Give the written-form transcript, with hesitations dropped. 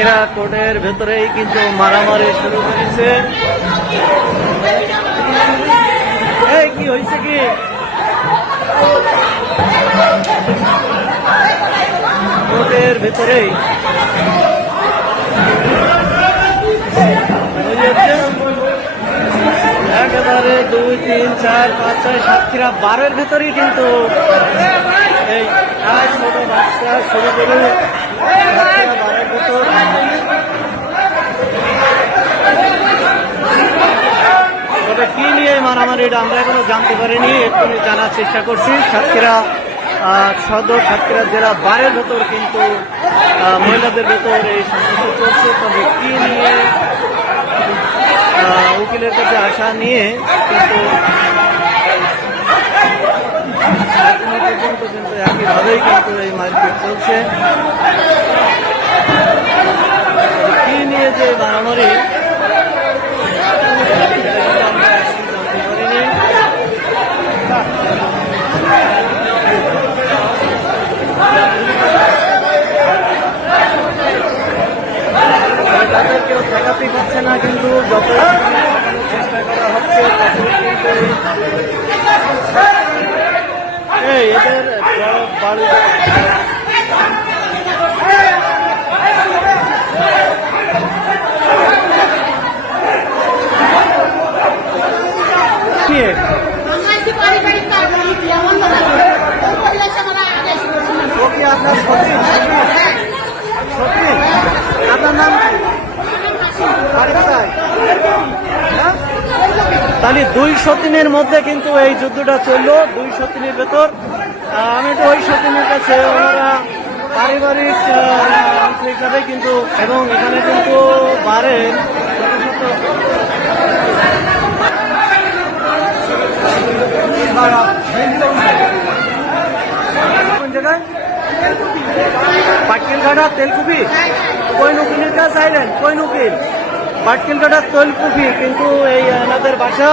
সাতক্ষীরা কোর্টের ভেতরেই কিন্তু মারামারি শুরু করেছে। এই কি হয়েছে কি? কোর্টের ভেতরেই একেবারে 2, 3, 4, 5, 6, সাতক্ষীরা 12-এর ভেতরেই কিন্তু এই ছোট বাচ্চা শুরু করে সাতক্ষীরা 12-এর ভেতর তবে কি নিয়ে মারামারি এটা আমরা এখনো জানতে পারিনি, একটু জানার চেষ্টা করছি। সাতক্ষীরা সদর, সাতক্ষীরা জেলা 12-এর ভেতর কিন্তু মহিলাদের ভেতর এই সংঘর্ষ চলছে। তবে কি নিয়ে উকিলের কাছে আসা নিয়ে কিন্তু এখনো পর্যন্ত কিন্তু একইভাবেই কিন্তু এই মারপিট চলছে। কি নিয়ে যে মারামারি আমরা এখন জানতে পারিনি। তাদের কেউ ঠেকাতে পারছে না, কিন্তু যত চেষ্টা করা হচ্ছে এই এদের বাড়ি আপনার সত্যি আপনার নাম তাহলে 2 সতীনের মধ্যে কিন্তু এই যুদ্ধটা চললো। 2 সতীনের ভেতর আমি তো ওই সতীনের কাছে ওনারা পারিবারিক আন্তরিকভাবে কিন্তু, এবং এখানে কিন্তু বারেন কোন জায়গায় পাটকেলঘাটা তেলকুপি, কোন উকিলের কাছে আইলেন? কোন উকিল? পাটকেলঘাটা তেলকুপি, কিন্তু এই এনাদের বাসা